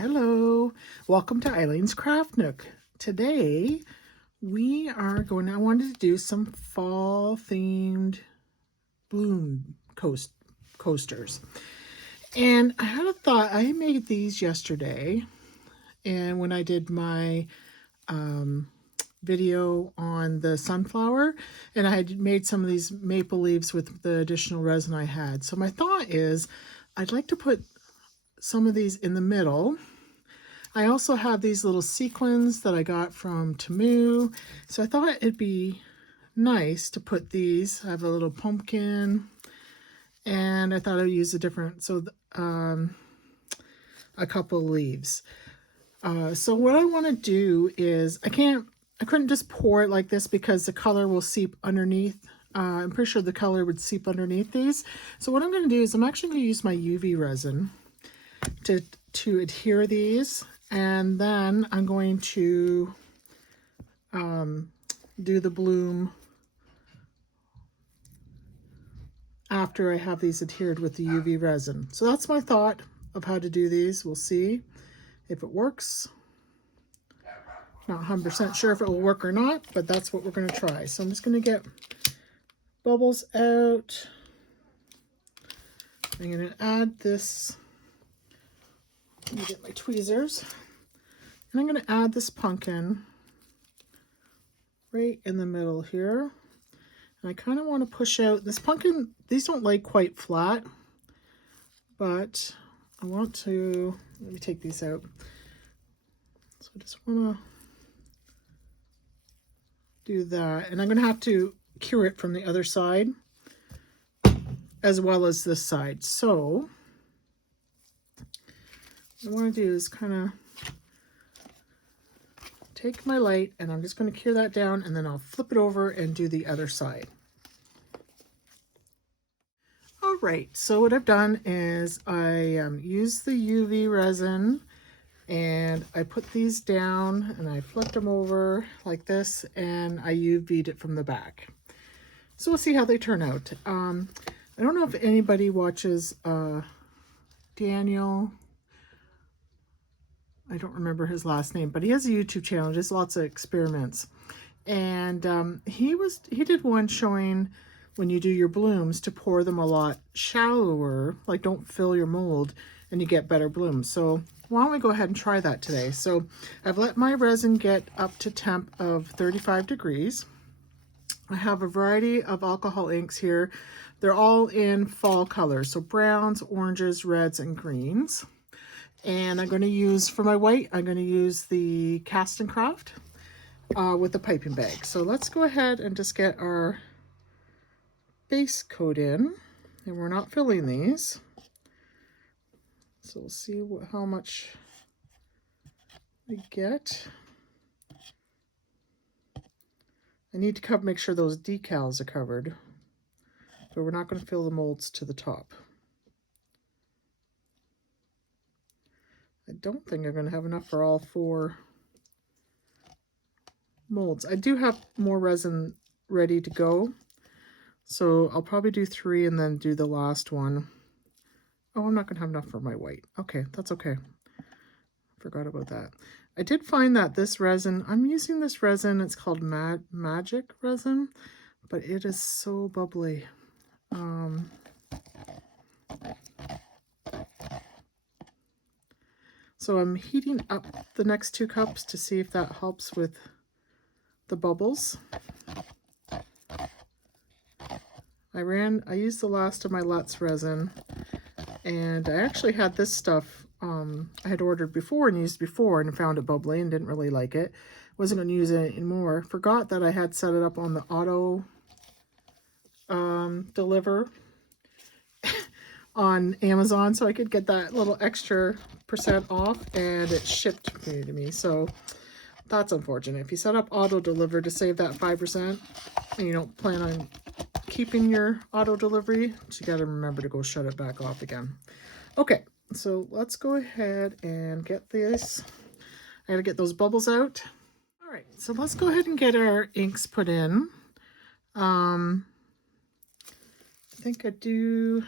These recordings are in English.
Hello, welcome to Eileen's Craft Nook. Today I wanted to do some fall themed bloom coasters. And I had a thought, I made these yesterday, and when I did my video on the sunflower, and I had made some of these maple leaves with the additional resin I had. So my thought is I'd like to put some of these in the middle. I also have these little sequins that I got from Temu. So I thought it'd be nice to put these. I have a little pumpkin, and I thought I'd use a different, a couple leaves. So what I want to do is, I couldn't just pour it like this because the color will seep underneath. I'm pretty sure the color would seep underneath these. So what I'm going to do is I'm actually going to use my UV resin to adhere these, and then I'm going to do the bloom after I have these adhered with the UV resin. So that's my thought of how to do these. We'll see if it works. Not 100% sure if it will work or not, but that's what we're going to try. So I'm just going to get bubbles out. I'm going to add this. Let me get my tweezers. And I'm going to add this pumpkin right in the middle here. And I kind of want to push out this pumpkin. These don't lay quite flat, but I want to, let me take these out. So I just want to do that. And I'm going to have to cure it from the other side as well as this side. So what I want to do is kind of take my light, and I'm just going to cure that down, and then I'll flip it over and do the other side. All right, so what I've done is I used the UV resin, and I put these down, and I flipped them over like this, and I UV'd it from the back. So we'll see how they turn out. I don't know if anybody watches Daniel. I don't remember his last name, but he has a YouTube channel, just lots of experiments. And he did one showing when you do your blooms to pour them a lot shallower, like don't fill your mold, and you get better blooms. So why don't we go ahead and try that today? So I've let my resin get up to temp of 35 degrees. I have a variety of alcohol inks here. They're all in fall colors, so browns, oranges, reds, and greens. And I'm going to use, for my white, I'm going to use the Cast and Craft with the piping bag. So let's go ahead and just get our base coat in. And we're not filling these. So we'll see how much we get. I need to make sure those decals are covered. But we're not going to fill the molds to the top. I don't think I'm going to have enough for all 4 molds. I do have more resin ready to go, so I'll probably do 3 and then do the last one. Oh, I'm not going to have enough for my white. Okay, that's okay. Forgot about that. I did find that this resin, I'm using this resin, it's called Magic Resin, but it is so bubbly. So I'm heating up the next 2 cups to see if that helps with the bubbles. I used the last of my Let's resin, and I actually had this stuff I had ordered before and used before and found it bubbly and didn't really like it. Wasn't going to use it anymore. Forgot that I had set it up on the auto deliver on Amazon, so I could get that little extra % off, and it shipped to me. So that's unfortunate. If you set up auto deliver to save that 5% and you don't plan on keeping your auto delivery, you got to remember to go shut it back off again. Okay, so let's go ahead and get this. I got to get those bubbles out. All right, so let's go ahead and get our inks put in. I think I do.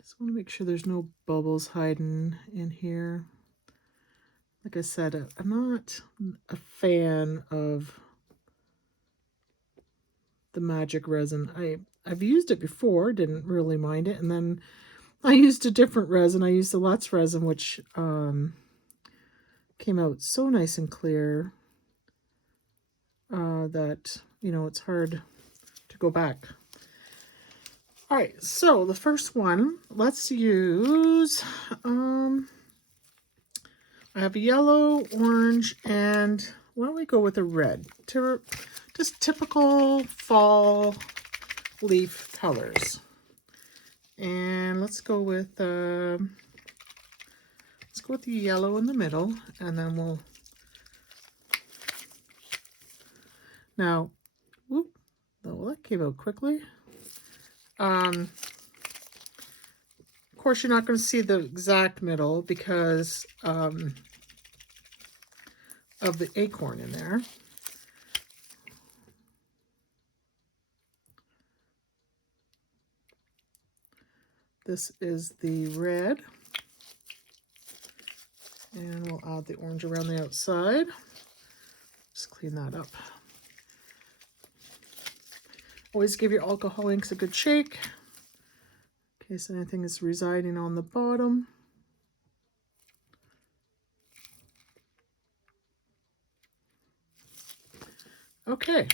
Just Just want to make sure there's no bubbles hiding in here. Like I said, I'm not a fan of the magic resin. I've used it before, didn't really mind it, and then I used a different resin. I used the Let's resin, which came out so nice and clear that, you know, it's hard to go back. All right, so the first one, let's use, I have a yellow, orange, and why don't we go with a red? Just typical fall leaf colors. And let's go with the yellow in the middle, and then we'll, now, whoop, well, that came out quickly. Of course, you're not going to see the exact middle because of the acorn in there. This is the red. And we'll add the orange around the outside. Just clean that up. Always give your alcohol inks a good shake in case anything is residing on the bottom. Okay,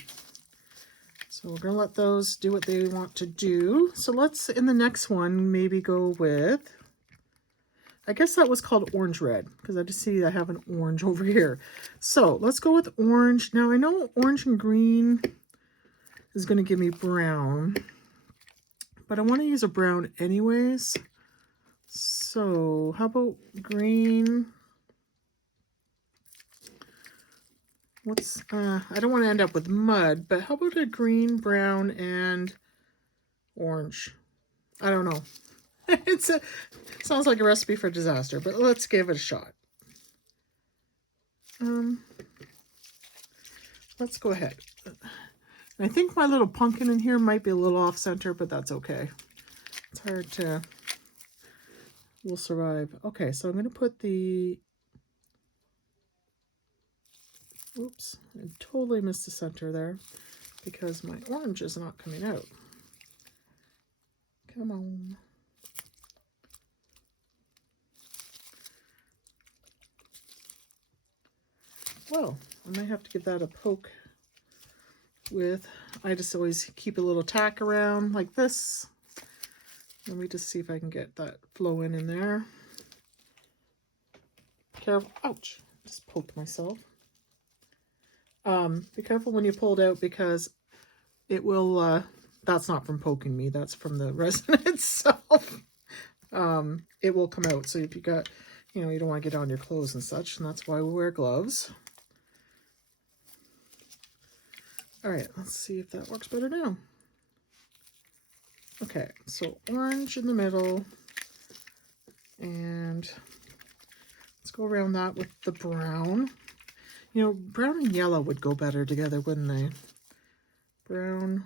so we're going to let those do what they want to do. So let's, in the next one, maybe go with, I guess that was called orange red, because I just see I have an orange over here. So let's go with orange. Now I know orange and green is going to give me brown, but I want to use a brown anyways. So how about green? I don't want to end up with mud, but how about a green, brown, and orange? I don't know. Sounds like a recipe for disaster, but let's give it a shot. Let's go ahead. I think my little pumpkin in here might be a little off center, but that's okay. It's hard to, we'll survive. Okay, so I'm going to put the, oops, I totally missed the center there because my orange is not coming out. Come on. Well, I might have to give that a poke with, I just always keep a little tack around like this. Let me just see if I can get that flow in there. Careful, ouch, just poked myself. Be careful when you pull it out because it will, that's not from poking me, that's from the resin itself. It will come out, so if you got, you know, you don't want to get on your clothes and such, and that's why we wear gloves. All right, let's see if that works better now. Okay, so orange in the middle, and let's go around that with the brown. You know, brown and yellow would go better together, wouldn't they? Brown.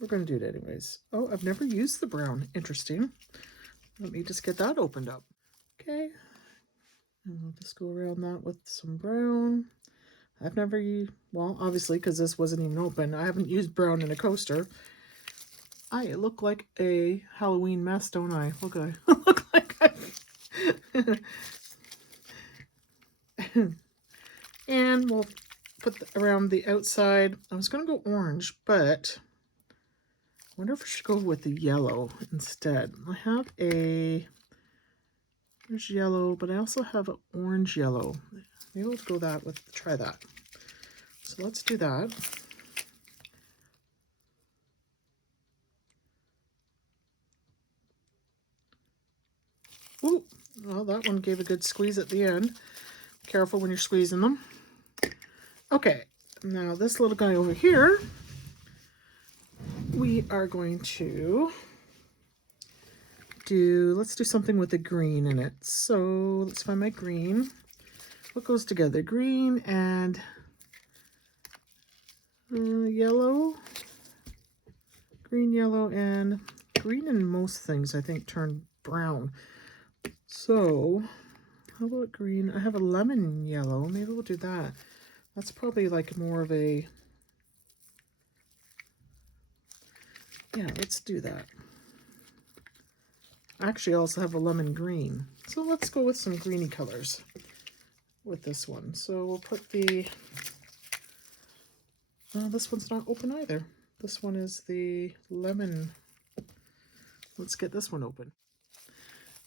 We're going to do it anyways. Oh, I've never used the brown. Interesting. Let me just get that opened up. Okay. And we'll just go around that with some brown. I've never used, well, obviously, because this wasn't even open, I haven't used brown in a coaster. I look like a Halloween mess, don't I? Look, I look like and we'll put around the outside. I was going to go orange, but I wonder if I should go with the yellow instead. I have there's yellow, but I also have an orange yellow. Maybe we'll go that with, try that. So let's do that. Ooh, well, that one gave a good squeeze at the end. Careful when you're squeezing them. Okay, now this little guy over here, we are going to let's do something with the green in it. So let's find my green. What goes together? Green and yellow. Green, yellow, and green in most things, I think, turn brown. So how about green? I have a lemon yellow. Maybe we'll do that. That's probably like more of a, yeah, let's do that. Actually, I also have a lemon green. So let's go with some greeny colors with this one. So we'll put the, this one's not open either. This one is the lemon. Let's get this one open.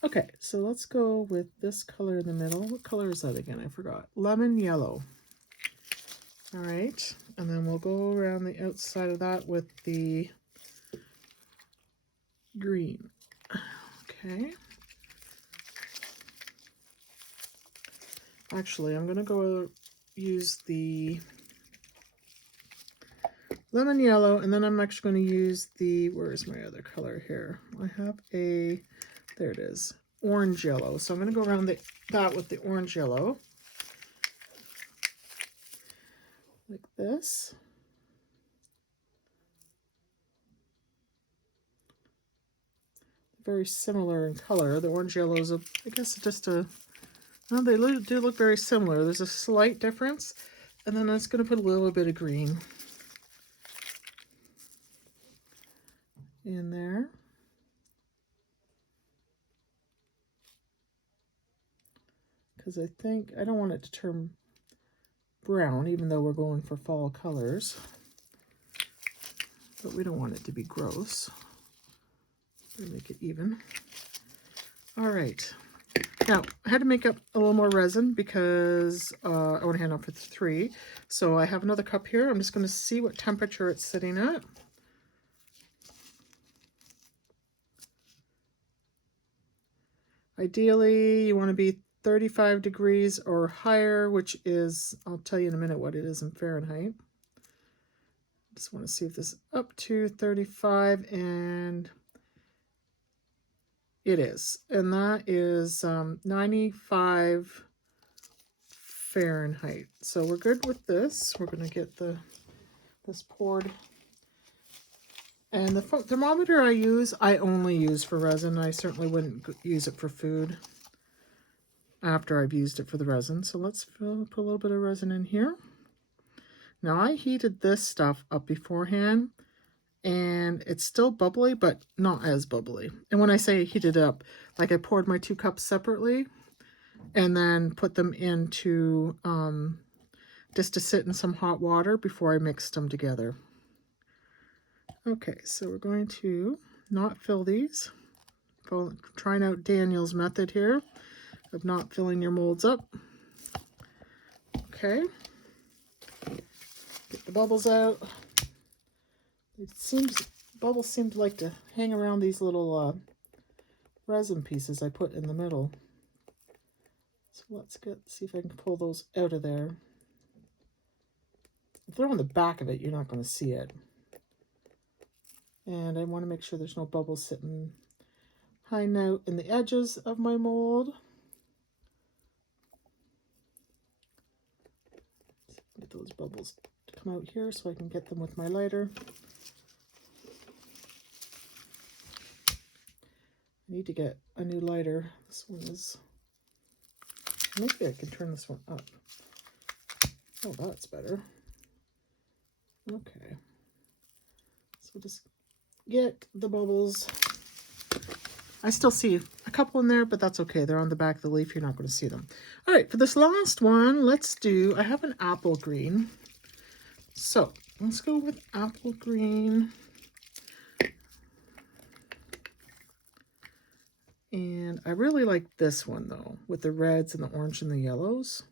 Okay, so let's go with this color in the middle. What color is that again? I forgot. Lemon yellow. All right, and then we'll go around the outside of that with the green. Okay. Actually, I'm gonna go use the lemon yellow, and then I'm actually going to use the, where is my other color here? I have a, there it is, orange yellow. So I'm going to go around that with the orange yellow. Like this. Very similar in color. The orange yellow is, I guess, just a, no, they do look very similar. There's a slight difference. And then I'm just going to put a little bit of green in there. Because I think, I don't want it to turn brown, even though we're going for fall colors. But we don't want it to be gross. Make it even. All right. Now, I had to make up a little more resin because I want to hand out for 3. So I have another cup here. I'm just going to see what temperature it's sitting at. Ideally, you want to be 35 degrees or higher, which is, I'll tell you in a minute what it is in Fahrenheit. Just want to see if this is up to 35, and it is. And that is 95 Fahrenheit. So we're good with this. We're going to get this poured. And the thermometer I only use for resin. I certainly wouldn't use it for food after I've used it for the resin. So let's put a little bit of resin in here. Now I heated this stuff up beforehand, and it's still bubbly, but not as bubbly. And when I say heated up, like I poured my 2 cups separately and then put them into just to sit in some hot water before I mixed them together. Okay, so we're going to not fill these. Trying out Daniel's method here of not filling your molds up. Okay. Get the bubbles out. Bubbles seem to like to hang around these little resin pieces I put in the middle. So let's see if I can pull those out of there. If they're on the back of it, you're not going to see it. And I want to make sure there's no bubbles sitting high out in the edges of my mold. Get those bubbles to come out here so I can get them with my lighter. I need to get a new lighter. This one is, maybe I can turn this one up. Oh, that's better. Okay. So just get the bubbles. I still see a couple in there, but that's okay. They're on the back of the leaf. You're not going to see them. All right, for this last one, let's do, I have an apple green. So let's go with apple green. And I really like this one, though, with the reds and the orange and the yellows.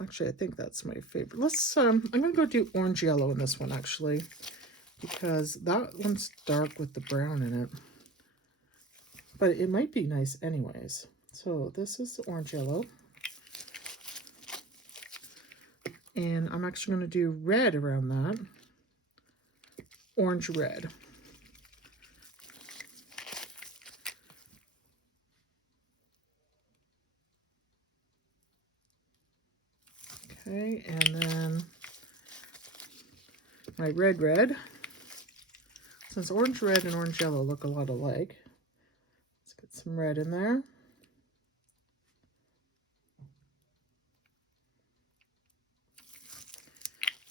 Actually, I think that's my favorite. Let's, I'm going to go do orange yellow in this one, actually, because that one's dark with the brown in it. But it might be nice anyways. So this is the orange yellow. And I'm actually going to do red around that. Orange red. Okay, and then my red. since orange red and orange yellow look a lot alike, let's get some red in there.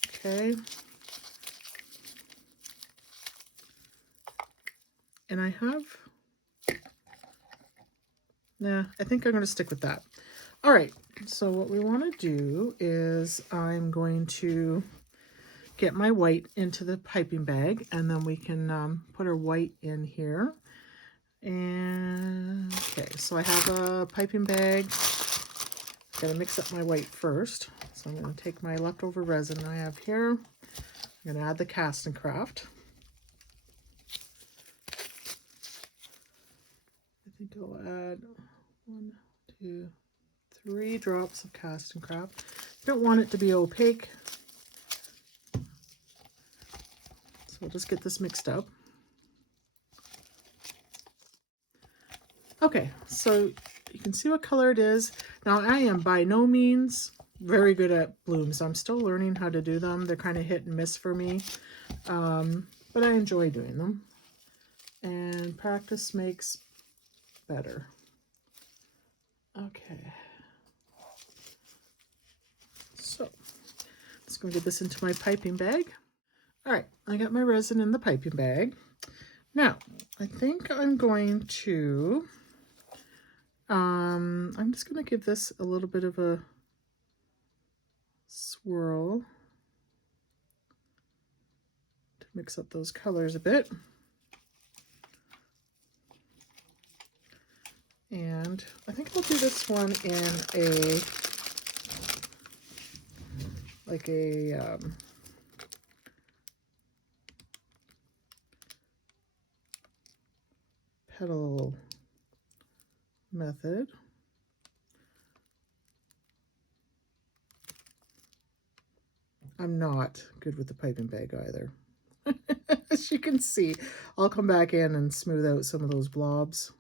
Okay. And I think I'm going to stick with that. All right, so what we want to do is I'm going to get my white into the piping bag, and then we can put our white in here. And okay, so I have a piping bag. I'm going to mix up my white first. So I'm going to take my leftover resin I have here. I'm going to add the Cast and Craft. I think I'll add 1, 2, 3 drops of Cast and Craft. You don't want it to be opaque, so we'll just get this mixed up. Okay, so you can see what color it is. Now, I am by no means very good at blooms. I'm still learning how to do them. They're kind of hit and miss for me, but I enjoy doing them. And practice makes better. Okay. So, just going to get this into my piping bag. All right, I got my resin in the piping bag. Now, I think I'm going to, I'm just going to give this a little bit of a swirl to mix up those colors a bit. And I think I'll do this one in a, like a, petal method. I'm not good with the piping bag either. As you can see, I'll come back in and smooth out some of those blobs.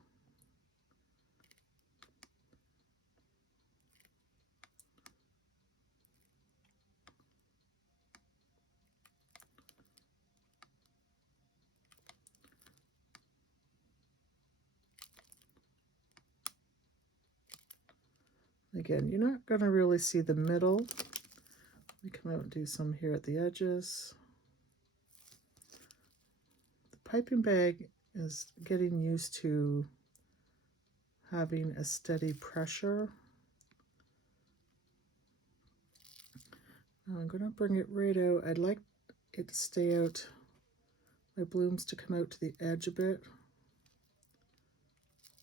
Again, you're not going to really see the middle. Let me come out and do some here at the edges. The piping bag is getting used to having a steady pressure. Now I'm going to bring it right out. I'd like it to stay out, my blooms to come out to the edge a bit.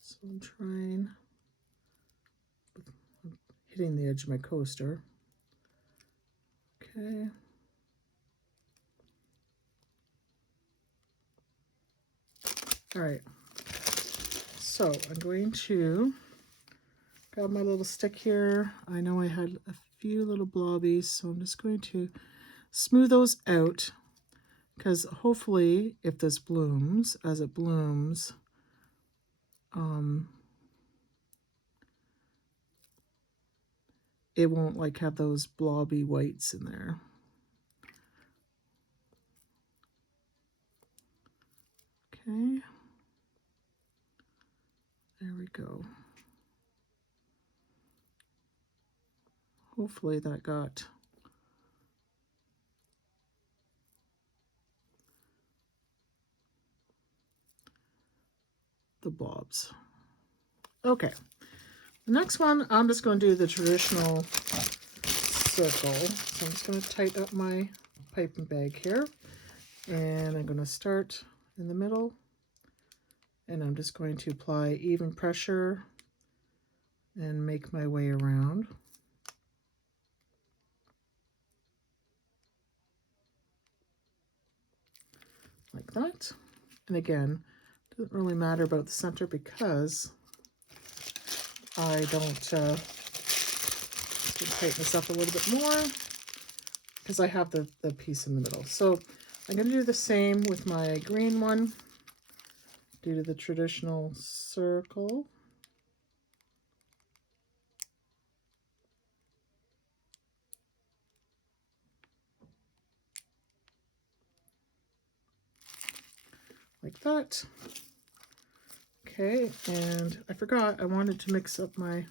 So I'm trying, hitting the edge of my coaster. Okay. All right. So I'm going to grab my little stick here. I know I had a few little blobbies, so I'm just going to smooth those out, because hopefully if this blooms, as it blooms, it won't like have those blobby whites in there. Okay, there we go. Hopefully that got the blobs. Okay, the next one, I'm just going to do the traditional circle. So I'm just going to tighten up my piping bag here, and I'm going to start in the middle, and I'm just going to apply even pressure and make my way around. Like that. And again, it doesn't really matter about the center because I don't tighten this up a little bit more because I have the piece in the middle. So I'm going to do the same with my green one. Do the traditional circle. like that. Okay, and I forgot I wanted to mix up my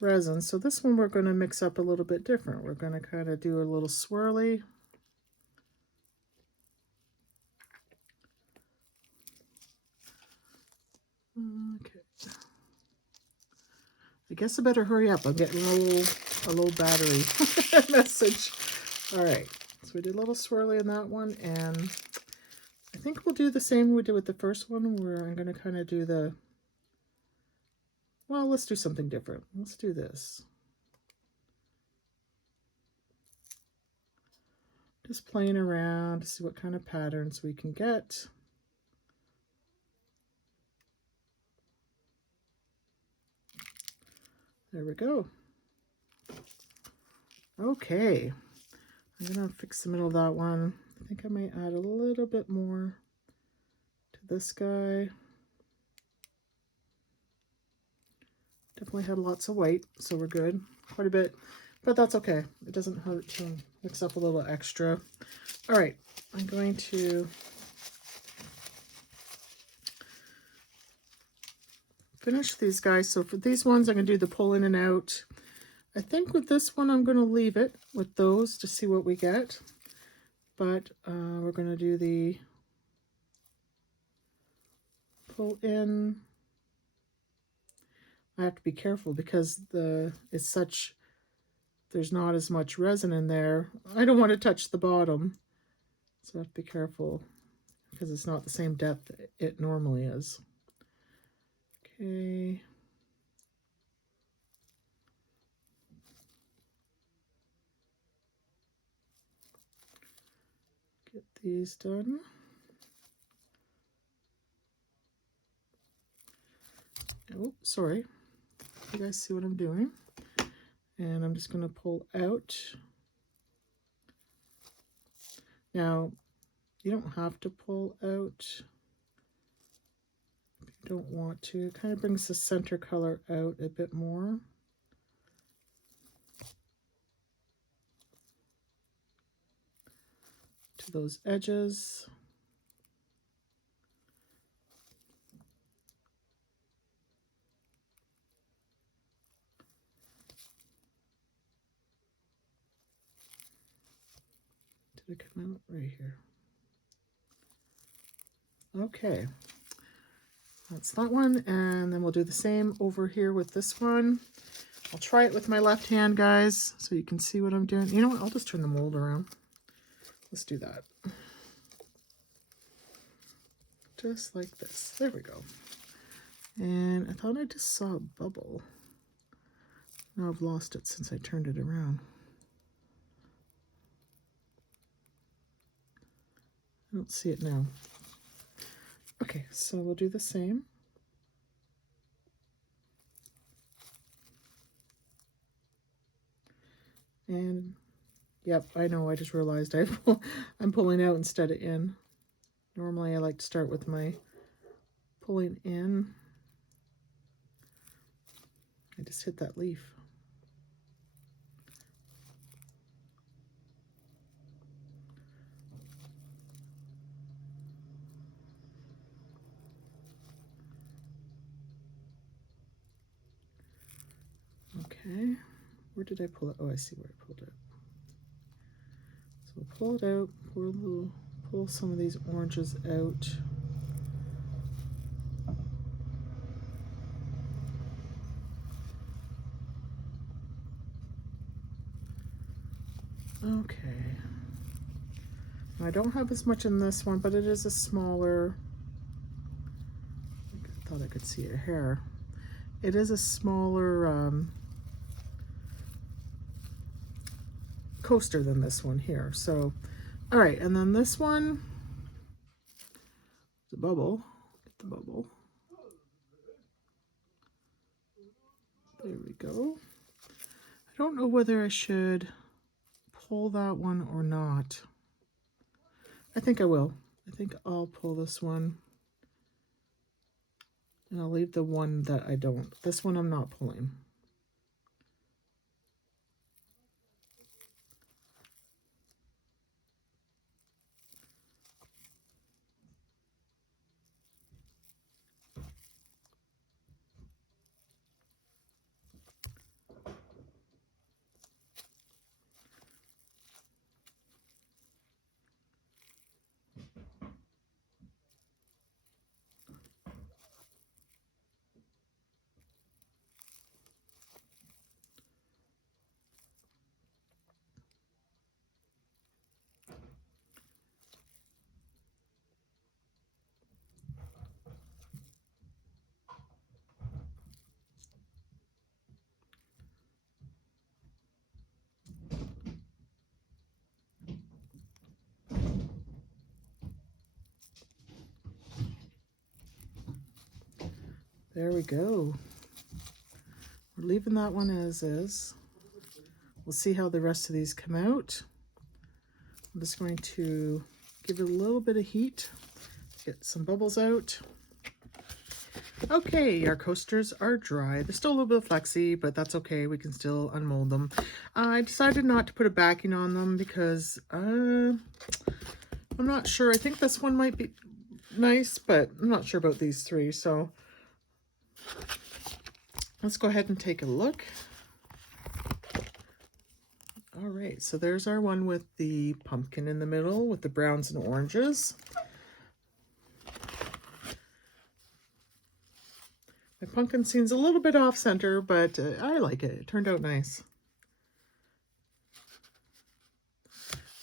resin. So this one we're going to mix up a little bit different. We're going to kind of do a little swirly. Okay. I guess I better hurry up. I'm getting a low battery message. All right, so we did a little swirly in that one, and I think we'll do the same we did with the first one, where I'm going to kind of do the, well, let's do something different. Let's do this. Just playing around to see what kind of patterns we can get. There we go. Okay, I'm gonna fix the middle of that one. I think I might add a little bit more to this guy. Definitely had lots of white, so we're good. Quite a bit, but that's okay. It doesn't hurt to mix up a little extra. All right, I'm going to finish these guys. So for these ones, I'm going to do the pull in and out. I think with this one, I'm going to leave it with those to see what we get. But we're going to do the pull in. I have to be careful because it's such, there's not as much resin in there. I don't want to touch the bottom, so I have to be careful because it's not the same depth it normally is. Okay. Get these done. Oh, sorry. You guys see what I'm doing? And I'm just going to pull out. Now, you don't have to pull out if you don't want to. It kind of brings the center color out a bit more. To those edges. Did it come out right here? Okay, that's that one, and then we'll do the same over here with this one. I'll try it with my left hand, guys, so you can see what I'm doing. You know what? I'll just turn the mold around. Let's do that. Just like this. There we go. And I thought I just saw a bubble. Now I've lost it since I turned it around. I don't see it now. Okay, so we'll do the same. And yep, I know, I just realized I'm pulling out instead of in. Normally I like to start with my pulling in. I just hit that leaf. Okay, where did I pull it? Oh, I see where I pulled it. So we'll pull it out, pull some of these oranges out. Okay. I don't have as much in this one, but it is a smaller, I thought I could see a hair. It is a smaller coaster than this one here. So, all right, and then this one, the bubble, get the bubble. There we go. I don't know whether I should pull that one or not. I think I will. I think I'll pull this one. And I'll leave the one that I don't. This one I'm not pulling. There we go. We're leaving that one as is. We'll see how the rest of these come out. I'm just going to give it a little bit of heat, get some bubbles out. Okay, our coasters are dry. They're still a little bit flexy, but that's okay. We can still unmold them. I decided not to put a backing on them because I'm not sure. I think this one might be nice, but I'm not sure about these three. So let's go ahead and take a look. All right, so there's our one with the pumpkin in the middle with the browns and oranges. My pumpkin seems a little bit off center, but I like it. It turned out nice.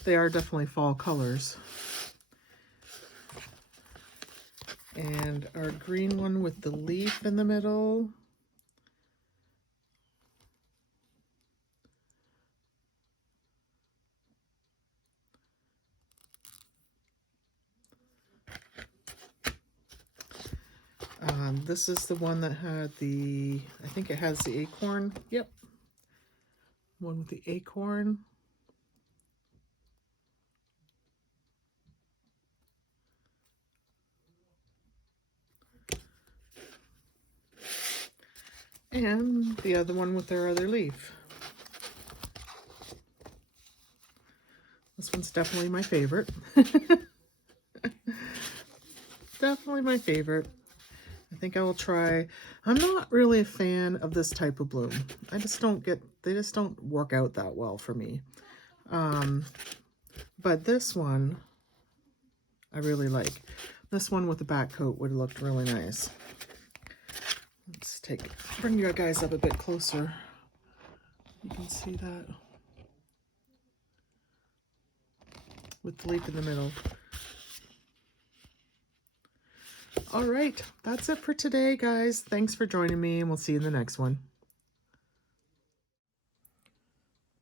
They are definitely fall colors. And our green one with the leaf in the middle. This is the one that had the, I think it has the acorn. Yep. One with the acorn. And the other one with their other leaf. This one's definitely my favorite. Definitely my favorite. I think I will try. I'm not really a fan of this type of bloom. I just don't get, they just don't work out that well for me. But this one, I really like. This one with the back coat would have looked really nice. Let's bring you guys up a bit closer. You can see that. With the leaf in the middle. All right, that's it for today, guys. Thanks for joining me, and we'll see you in the next one.